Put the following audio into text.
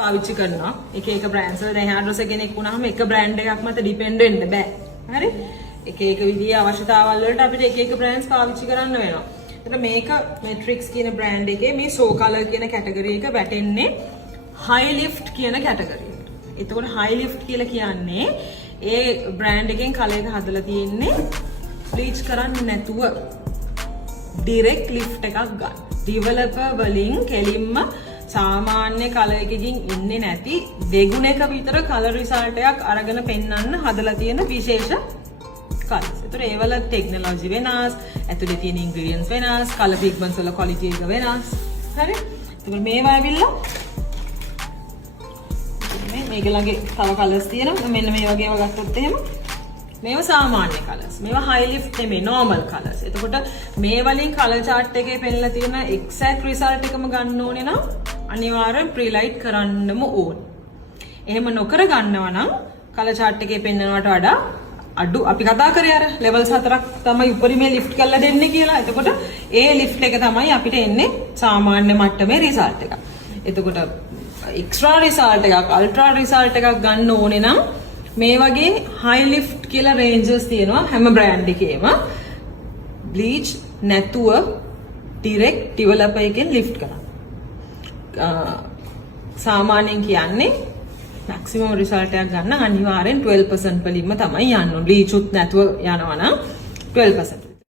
පාවිච්චි කරනවා එක එක බ්‍රෑන්ඩ්ස් වල. දැන් හේර් ඩ්‍රෙසර් කෙනෙක් වුණාම එක බ්‍රෑන්ඩ් එකක් මත ඩිපෙන්ඩ් වෙන්න බෑ. හරි? එක එක විදිහේ අවශ්‍යතාවල් වලට අපිට එක එක බ්‍රෑන්ඩ්ස් පාවිච්චි කරන්න වෙනවා. එතන මේක Matrix කියන බ්‍රෑන්ඩ් එකේ මේ So Color කියන කැටගරි එක වැටෙන්නේ High Lift කියන කැටගරි එකට. එතකොට High Lift කියලා කියන්නේ ඒ බ්‍රෑන්ඩ් එකෙන් කලර් එක හදලා තියෙන්නේ බ්ලීච් කරන්නේ නැතුව ඩිරෙක්ට් ලිෆ්ට් එකක් ගන්න. ඩෙවලොපර් වලින් කෙලින්ම සාමාන්‍ය කලර් එකකින් ඉන්නේ නැති දෙගුණයක විතර කලර් රිසල්ට් එකක් අරගෙන පෙන්වන්න හදලා තියෙන විශේෂ කලර්ස්. ඒතර ඒවල ටෙක්නොලොජි වෙනස්, ඇතුලේ තියෙන ඉන්ග්‍රීඩියන්ට්ස් වෙනස්, කලර් පිග්මන්ට්ස් වල ක්වොලිටි එක වෙනස්. හරි? ඒතර මේවා ඇවිල්ලා මේක ළඟේ තව කලර්ස් තියෙනවා. මෙන්න මේ වගේ ඒවා ගත්තොත් එහෙම මේවා සාමාන්‍ය කලර්ස්. මේවා හයි ලිෆ්ට් නෙමෙයි නෝමල් කලර්ස්. එතකොට මේ වලින් කලර් chart එකේ පෙන්නලා තියෙන එක්සැක්ට් රිසල්ට් එකම ගන්න ඕනේ නම් අනිවාර්යෙන් ප්‍රීලයිට් කරන්නම ඕනේ. එහෙම නොකර ගන්නවා නම් කලර් chart එකේ පෙන්නනවට වඩා අඩු අපි කතා කරේ අර levels 4ක් තමයි උපරිමේ ලිෆ්ට් කරලා දෙන්නේ කියලා. එතකොට ඒ ලිෆ්ට් එක තමයි අපිට එන්නේ සාමාන්‍ය මට්ටමේ රිසල්ට් එක. එතකොට එක්ස්ට්‍රා රිසල්ට් එකක් අල්ට්‍රා රිසල්ට් එකක් ගන්න ඕනේ නම් මේ වගේ high lift කියලා ranges තියෙනවා හැම බ්‍රෑන්ඩ් එකේම. බ්ලීච් නැතුව direct developer එකෙන් lift කරනවා. සාමාන්‍යයෙන් කියන්නේ maximum result එකක් ගන්න අනිවාර්යෙන් 12% වලින්ම තමයි යන්න ඕනේ. බ්ලීච් උත් නැතුව යනවා නම් 12%.